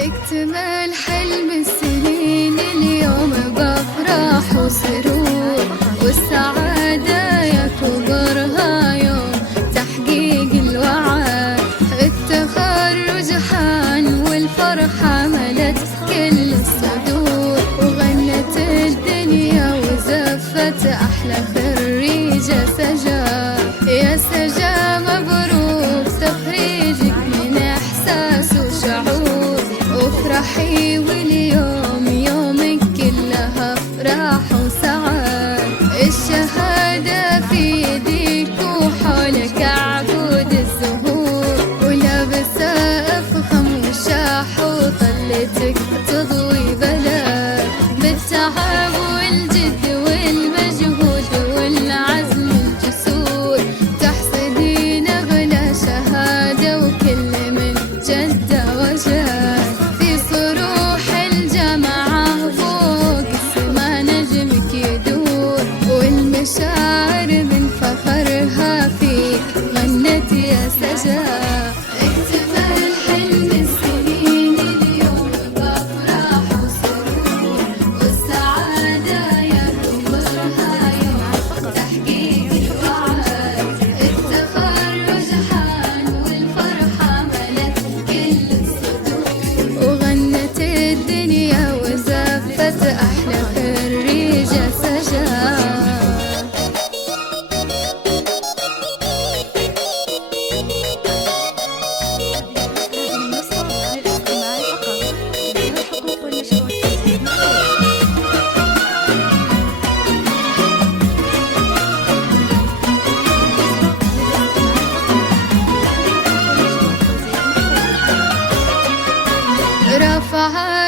اكتمل حلم السنين اليوم بأفراح وسرور، والسعادة يكبرها يوم تحقيق الوعد. التخرج حان والفرحة ملت كل الصدور، وغنت الدنيا وزفت أحلى خريجة سجا. يا سجا مبروك تخريجك من إحساس وشعور، وافرحي واليوم يومك كلها افراح وسعاد. الشهادة في يديك وحولك عقود الزهور، ولابسة افخم وشاح وطلتك تضوي بلد. بالتعب والجد والمجهود والعزم الجسور، تحصدين اغلى شهادة وكل من جد وجاد. في صروح الجامعة فوق السما نجمك يدور، والمشاعر من فخرها فيك غنت يا سجا. اكتمل حلم السنين اليوم بأفراح وسرور، والسعادة يكبرها يوم تحقيق الوعد. التخرج حان والفرحة ملت كل الصدور، وغنت الدنيا وزفت أحلى خريجة سجا. رفع